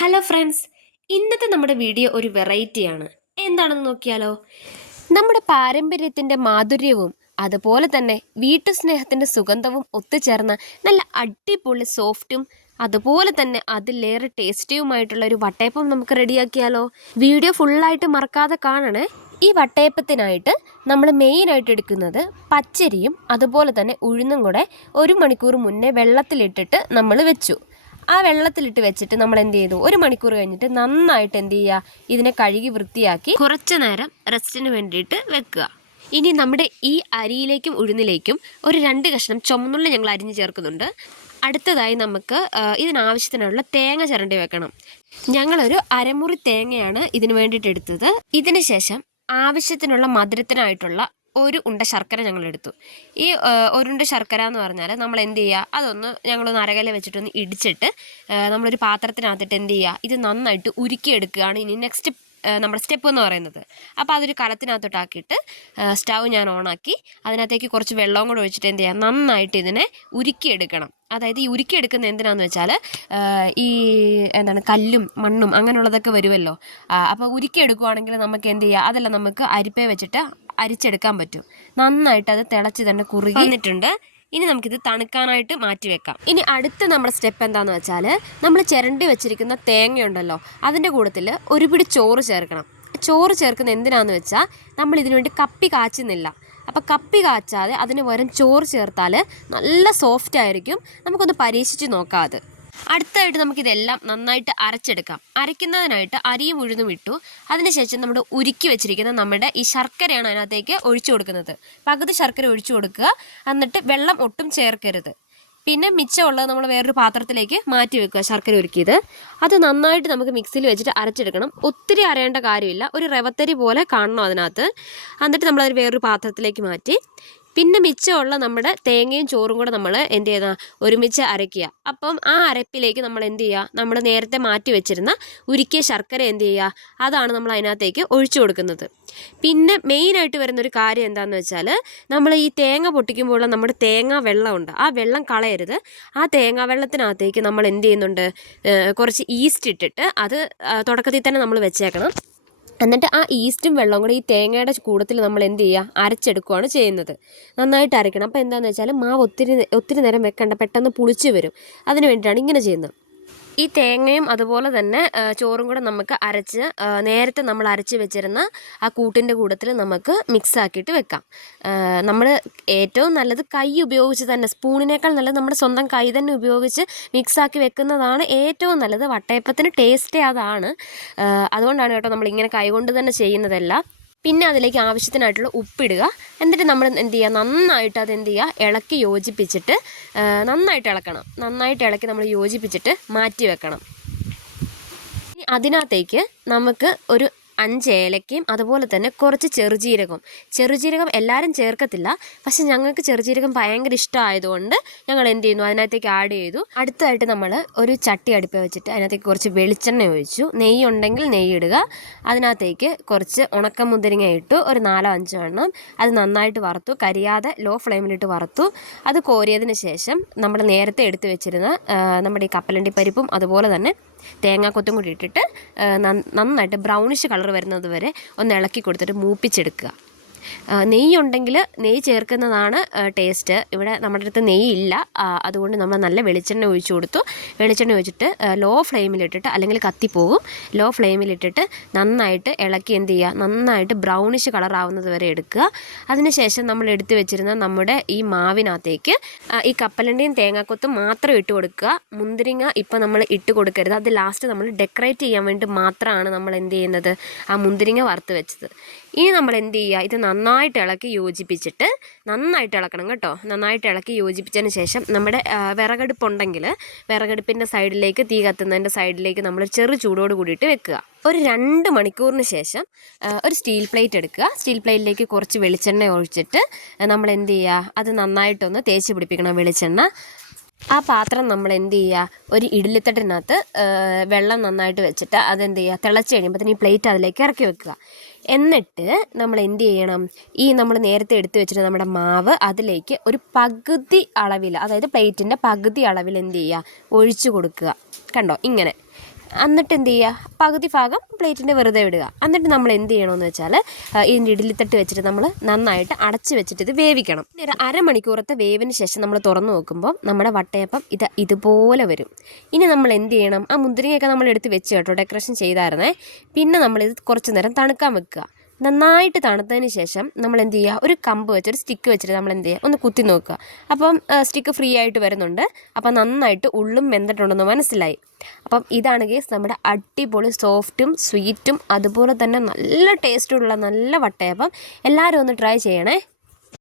Hello friends, ഇന്നത്തെ നമ്മുടെ video ഒരു വെറൈറ്റിയാണ്. എന്താണെന്ന് നോക്കിയാലോ? നമ്മുടെ പാരമ്പര്യത്തിൻ്റെ മാധുര്യവും അതുപോലെ തന്നെ വീട്ടു സ്നേഹത്തിൻ്റെ സുഗന്ധവും ഒത്തുചേർന്ന നല്ല അടിപൊളി സോഫ്റ്റും അതുപോലെ തന്നെ അതിലേറെ ടേസ്റ്റിയുമായിട്ടുള്ള ഒരു വട്ടയപ്പം നമുക്ക് റെഡിയാക്കിയാലോ? വീഡിയോ ഫുള്ളായിട്ട് മറക്കാതെ കാണണേ. ഈ വട്ടയപ്പത്തിനായിട്ട് നമ്മൾ മെയിനായിട്ട് എടുക്കുന്നത് പച്ചരിയും അതുപോലെ തന്നെ ഉഴുന്നും കൂടെ 1 മണിക്കൂർ മുന്നേ വെള്ളത്തിലിട്ടിട്ട് നമ്മൾ വെച്ചു. ആ വെള്ളത്തിലിട്ട് വെച്ചിട്ട് നമ്മൾ എന്ത് ചെയ്തു, 1 മണിക്കൂർ കഴിഞ്ഞിട്ട് നന്നായിട്ട് എന്ത് ചെയ്യുക, ഇതിനെ കഴുകി വൃത്തിയാക്കി കുറച്ച് നേരം റെസ്റ്റിന് വേണ്ടിയിട്ട് വെക്കുക. ഇനി നമ്മുടെ ഈ അരിയിലേക്കും ഉഴുന്നിലേക്കും ഒരു 2 കഷ്ണം ചുമന്നുള്ളി ഞങ്ങൾ അരിഞ്ഞ് ചേർക്കുന്നുണ്ട്. അടുത്തതായി നമുക്ക് ഇതിനാവശ്യത്തിനുള്ള തേങ്ങ ചിരണ്ടി വെക്കണം. ഞങ്ങളൊരു അരമുറി തേങ്ങയാണ് ഇതിന് വേണ്ടിയിട്ട് എടുത്തത്. ഇതിന് ശേഷം ആവശ്യത്തിനുള്ള മധുരത്തിനായിട്ടുള്ള ഒരു ഉണ്ട ശർക്കര ഞങ്ങൾ എടുത്തു. ഈ ഒരുണ്ട ശർക്കര എന്ന് പറഞ്ഞാൽ നമ്മൾ എന്ത് ചെയ്യുക, അതൊന്ന് ഞങ്ങളൊന്ന് അരകല വെച്ചിട്ടൊന്ന് ഇടിച്ചിട്ട് നമ്മളൊരു പാത്രത്തിനകത്തിട്ട് എന്ത് ചെയ്യുക, ഇത് നന്നായിട്ട് ഉരുക്കിയെടുക്കുകയാണ് ഇനി നെക്സ്റ്റ് നമ്മുടെ സ്റ്റെപ്പ് എന്ന് പറയുന്നത്. അപ്പോൾ അതൊരു കലത്തിനകത്തോട്ടാക്കിയിട്ട് സ്റ്റൗ ഞാൻ ഓണാക്കി അതിനകത്തേക്ക് കുറച്ച് വെള്ളവും കൂടെ ഒഴിച്ചിട്ട് എന്ത് ചെയ്യുക, നന്നായിട്ട് ഇതിനെ ഉരുക്കിയെടുക്കണം. അതായത് ഈ ഉരുക്കിയെടുക്കുന്ന എന്തിനാണെന്ന് വെച്ചാൽ ഈ കല്ലും മണ്ണും അങ്ങനെയുള്ളതൊക്കെ വരുമല്ലോ. അപ്പോൾ ഉരുക്കിയെടുക്കുകയാണെങ്കിൽ നമുക്ക് എന്ത് ചെയ്യുക, അതെല്ലാം നമുക്ക് അരിപ്പേ വെച്ചിട്ട് അരിച്ചെടുക്കാൻ പറ്റും. നന്നായിട്ട് അത് തിളച്ച് തന്നെ കുറുകി വന്നിട്ടുണ്ട്. ഇനി നമുക്കിത് തണുക്കാനായിട്ട് മാറ്റി വെക്കാം. ഇനി അടുത്ത നമ്മുടെ സ്റ്റെപ്പ് എന്താണെന്ന് വെച്ചാൽ, നമ്മൾ ചിരണ്ടി വെച്ചിരിക്കുന്ന തേങ്ങയുണ്ടല്ലോ, അതിൻ്റെ കൂട്ടത്തിൽ ഒരു പിടി ചോറ് ചേർക്കണം. ചോറ് ചേർക്കുന്ന എന്തിനാണെന്ന് വെച്ചാൽ, നമ്മൾ ഇതിനു വേണ്ടി കപ്പി കാച്ചുന്നില്ല. അപ്പോൾ കപ്പി കാച്ചാതെ അതിന് പകരം ചോറ് ചേർത്താൽ നല്ല സോഫ്റ്റ് ആയിരിക്കും. നമുക്കൊന്ന് പരീക്ഷിച്ച് നോക്കാം അത്. അടുത്തായിട്ട് നമുക്കിതെല്ലാം നന്നായിട്ട് അരച്ചെടുക്കാം. അരയ്ക്കുന്നതിനായിട്ട് അരിയും ഉഴുന്നും ഇട്ടു. അതിനുശേഷം നമ്മുടെ ഉരുക്കി വെച്ചിരിക്കുന്ന നമ്മുടെ ഈ ശർക്കരയാണ് അതിനകത്തേക്ക് ഒഴിച്ചു കൊടുക്കുന്നത്. പകുതി ശർക്കര ഒഴിച്ചു കൊടുക്കുക, എന്നിട്ട് വെള്ളം ഒട്ടും ചേർക്കരുത്. പിന്നെ മിച്ചമുള്ളത് നമ്മൾ വേറൊരു പാത്രത്തിലേക്ക് മാറ്റി വെക്കുക. ശർക്കര ഉരുക്കിയത് അത് നന്നായിട്ട് നമുക്ക് മിക്സിയിൽ വെച്ചിട്ട് അരച്ചെടുക്കണം. ഒത്തിരി അരയേണ്ട കാര്യമില്ല, ഒരു റവത്തരി പോലെ കാണണം അതിനകത്ത്. എന്നിട്ട് നമ്മളത് വേറൊരു പാത്രത്തിലേക്ക് മാറ്റി പിന്നെ മിച്ചമുള്ള നമ്മുടെ തേങ്ങയും ചോറും കൂടെ നമ്മൾ എന്ത് ചെയ്യുക, ഒരുമിച്ച് അരയ്ക്കുക. അപ്പം ആ അരപ്പിലേക്ക് നമ്മൾ എന്ത് ചെയ്യുക, നമ്മൾ നേരത്തെ മാറ്റി വെച്ചിരുന്ന ഉരുക്കിയ ശർക്കര എന്ത് ചെയ്യുക, അതാണ് നമ്മൾ അതിനകത്തേക്ക് ഒഴിച്ചു കൊടുക്കുന്നത്. പിന്നെ മെയിനായിട്ട് വരുന്നൊരു കാര്യം എന്താണെന്ന് വെച്ചാൽ, നമ്മൾ ഈ തേങ്ങ പൊട്ടിക്കുമ്പോൾ നമ്മുടെ തേങ്ങാ വെള്ളമുണ്ട്, ആ വെള്ളം കളയരുത്. ആ തേങ്ങാ വെള്ളത്തിനകത്തേക്ക് നമ്മൾ എന്ത് ചെയ്യുന്നുണ്ട്, കുറച്ച് ഈസ്റ്റ് ഇട്ടിട്ട് അത് തുടക്കത്തിൽ തന്നെ നമ്മൾ വെച്ചേക്കണം. എന്നിട്ട് ആ ഈസ്റ്റും വെള്ളവും കൂടി ഈ തേങ്ങയുടെ കൂടത്തിൽ നമ്മൾ എന്ത് ചെയ്യുക, അരച്ചെടുക്കുകയാണ് ചെയ്യുന്നത്. നന്നായിട്ട് അരയ്ക്കണം. അപ്പോൾ എന്താണെന്ന് വെച്ചാൽ മാവ് ഒത്തിരി നേരം വെക്കണ്ട, പെട്ടെന്ന് പുളിച്ച് വരും. അതിന് വേണ്ടിയിട്ടാണ് ഇങ്ങനെ ചെയ്യുന്നത്. ഈ തേങ്ങയും അതുപോലെ തന്നെ ചോറും കൂടെ നമുക്ക് അരച്ച് നേരത്തെ നമ്മൾ അരച്ച് വെച്ചിരുന്ന ആ കൂട്ടിൻ്റെ കൂട്ടത്തിൽ നമുക്ക് മിക്സ് ആക്കിയിട്ട് വെക്കാം. നമ്മൾ ഏറ്റവും നല്ലത് കൈ ഉപയോഗിച്ച് തന്നെ, സ്പൂണിനേക്കാൾ നല്ലത് നമ്മുടെ സ്വന്തം കൈ തന്നെ ഉപയോഗിച്ച് മിക്സാക്കി വെക്കുന്നതാണ് ഏറ്റവും നല്ലത്. വട്ടയപ്പത്തിന് ടേസ്റ്റേ അതാണ്. അതുകൊണ്ടാണ് കേട്ടോ നമ്മളിങ്ങനെ കൈ കൊണ്ട് തന്നെ ചെയ്യുന്നതല്ല. പിന്നെ അതിലേക്ക് ആവശ്യത്തിനായിട്ടുള്ള ഉപ്പിടുക. എന്നിട്ട് നമ്മൾ എന്ത് ചെയ്യുക, നന്നായിട്ട് അതെന്ത് ചെയ്യുക, ഇളക്കി യോജിപ്പിച്ചിട്ട് നന്നായിട്ട് ഇളക്കണം. നന്നായിട്ട് ഇളക്കി നമ്മൾ യോജിപ്പിച്ചിട്ട് മാറ്റി വെക്കണം. ഇനി അതിനകത്തേക്ക് നമുക്ക് ഒരു 5 ഏലക്കയും അതുപോലെ തന്നെ കുറച്ച് ചെറുജീരകം എല്ലാവരും ചേർക്കത്തില്ല, പക്ഷെ ഞങ്ങൾക്ക് ചെറുജീരകം ഭയങ്കര ഇഷ്ടമായതുകൊണ്ട് ഞങ്ങൾ എന്ത് ചെയ്യുന്നു, അതിനകത്തേക്ക് ആഡ് ചെയ്തു. അടുത്തതായിട്ട് നമ്മൾ ഒരു ചട്ടി അടുപ്പ് വെച്ചിട്ട് അതിനകത്തേക്ക് കുറച്ച് വെളിച്ചെണ്ണ ഒഴിച്ചു. നെയ്യ് ഉണ്ടെങ്കിൽ നെയ്യ് ഇടുക. അതിനകത്തേക്ക് കുറച്ച് ഉണക്കമുന്തിരിങ്ങ ഇട്ടു, ഒരു 4-5 എണ്ണം. അത് നന്നായിട്ട് വറുത്തു, കരിയാതെ ലോ ഫ്ലെയിമിലിട്ട് വറുത്തു. അത് കോരിയതിന് ശേഷം നമ്മൾ നേരത്തെ എടുത്ത് വെച്ചിരുന്ന നമ്മുടെ ഈ കപ്പലണ്ടി പരിപ്പും അതുപോലെ തന്നെ തേങ്ങാക്കൊത്തും കൂടി ഇട്ടിട്ട് നന്നായിട്ട് ബ്രൗണിഷ് കളർ വരുന്നത് വരെ ഒന്ന് ഇളക്കി കൊടുത്തിട്ട് മൂപ്പിച്ചെടുക്കുക. നെയ്യുണ്ടെങ്കിൽ നെയ്യ് ചേർക്കുന്നതാണ് ടേസ്റ്റ്. ഇവിടെ നമ്മുടെ അടുത്ത് നെയ്യ് ഇല്ല, അതുകൊണ്ട് നമ്മൾ നല്ല വെളിച്ചെണ്ണ ഒഴിച്ചു കൊടുത്തു. വെളിച്ചെണ്ണ ഒഴിച്ചിട്ട് ലോ ഫ്ലെയിമിലിട്ടിട്ട്, അല്ലെങ്കിൽ കത്തിപ്പോകും, ലോ ഫ്ലെയിമിലിട്ടിട്ട് നന്നായിട്ട് ഇളക്കി എന്ത് ചെയ്യുക, നന്നായിട്ട് ബ്രൗണിഷ് കളറാവുന്നത് വരെ എടുക്കുക. അതിനുശേഷം നമ്മൾ എടുത്തു വെച്ചിരുന്ന നമ്മുടെ ഈ മാവിനകത്തേക്ക് ഈ കപ്പലണ്ടിയും തേങ്ങാക്കൊത്തും മാത്രം ഇട്ട് കൊടുക്കുക. മുന്തിരിങ്ങ ഇപ്പം നമ്മൾ ഇട്ട് കൊടുക്കരുത്, അത് ലാസ്റ്റ് നമ്മൾ ഡെക്കറേറ്റ് ചെയ്യാൻ വേണ്ടി മാത്രമാണ് നമ്മൾ എന്ത് ചെയ്യുന്നത്, ആ മുന്തിരിങ്ങ വറുത്ത് വെച്ചത്. ഇനി നമ്മൾ എന്ത് ചെയ്യുക, ഇത് നന്നായിട്ട് ഇളക്കി യോജിപ്പിച്ചിട്ട്, നന്നായിട്ട് ഇളക്കണം കേട്ടോ. നന്നായിട്ട് ഇളക്കി യോജിപ്പിച്ചതിന് ശേഷം നമ്മുടെ വിറകടുപ്പുണ്ടെങ്കിൽ വിറകടുപ്പിൻ്റെ സൈഡിലേക്ക്, തീ കത്തുന്നതിൻ്റെ സൈഡിലേക്ക് നമ്മൾ ചെറു ചൂടോട് കൂടിയിട്ട് വെക്കുക. ഒരു 2 മണിക്കൂറിന് ശേഷം ഒരു സ്റ്റീൽ പ്ലേറ്റ് എടുക്കുക. സ്റ്റീൽ പ്ലേറ്റിലേക്ക് കുറച്ച് വെളിച്ചെണ്ണ ഒഴിച്ചിട്ട് നമ്മൾ എന്ത് ചെയ്യുക, അത് നന്നായിട്ടൊന്ന് തേച്ച് പിടിപ്പിക്കണം വെളിച്ചെണ്ണ. ആ പാത്രം നമ്മൾ എന്ത് ചെയ്യുക, ഒരു ഇഡ്ഡലിത്തട്ടിനകത്ത് വെള്ളം നന്നായിട്ട് വെച്ചിട്ട് അതെന്ത് ചെയ്യുക, തിളച്ച് കഴിയുമ്പോൾ ഈ പ്ലേറ്റ് അതിലേക്ക് ഇറക്കി വെക്കുക. എന്നിട്ട് നമ്മൾ എന്ത് ചെയ്യണം, ഈ നമ്മൾ നേരത്തെ എടുത്ത് വെച്ചിട്ട് നമ്മുടെ മാവ് അതിലേക്ക് ഒരു പകുതി അളവിൽ, അതായത് പ്ലേറ്റിൻ്റെ പകുതി അളവിൽ എന്ത് ചെയ്യുക, ഒഴിച്ചു കൊടുക്കുക. കണ്ടോ, ഇങ്ങനെ എന്നിട്ട് എന്ത് ചെയ്യുക, പകുതി ഭാഗം പ്ലേറ്റിൻ്റെ വെറുതെ വിടുക. എന്നിട്ട് നമ്മൾ എന്ത് ചെയ്യണമെന്ന് വെച്ചാൽ ഇതിൻ്റെ ഇഡ്ഡലിത്തട്ട് വെച്ചിട്ട് നമ്മൾ നന്നായിട്ട് അടച്ച് വെച്ചിട്ട് ഇത് വേവിക്കണം. ഒരു അരമണിക്കൂറത്തെ വേവിന് ശേഷം നമ്മൾ തുറന്ന് നോക്കുമ്പോൾ നമ്മുടെ വട്ടയപ്പം ഇതുപോലെ വരും. ഇനി നമ്മൾ എന്ത് ചെയ്യണം, ആ മുന്തിരിങ്ങയൊക്കെ നമ്മൾ എടുത്ത് വെച്ച് കേട്ടോ, ഡെക്കറേഷൻ ചെയ്തായിരുന്നേ. പിന്നെ നമ്മളിത് കുറച്ച് നേരം തണുക്കാൻ വെക്കുക. നന്നായിട്ട് തണുത്തതിന് ശേഷം നമ്മൾ എന്ത് ചെയ്യുക, ഒരു കമ്പ് വെച്ച് ഒരു സ്റ്റിക്ക് വെച്ചിട്ട് നമ്മൾ എന്ത് ചെയ്യുക, ഒന്ന് കുത്തി നോക്കുക. അപ്പം സ്റ്റിക്ക് ഫ്രീ ആയിട്ട് വരുന്നുണ്ട്. അപ്പം നന്നായിട്ട് ഉള്ളും വെന്തിട്ടുണ്ടെന്ന് മനസ്സിലായി. അപ്പം ഇതാണ് ഗൈസ് നമ്മുടെ അടിപൊളി സോഫ്റ്റും സ്വീറ്റും അതുപോലെ തന്നെ നല്ല ടേസ്റ്റുള്ള നല്ല വട്ടയപ്പം. എല്ലാവരും ഒന്ന് ട്രൈ ചെയ്യണേ.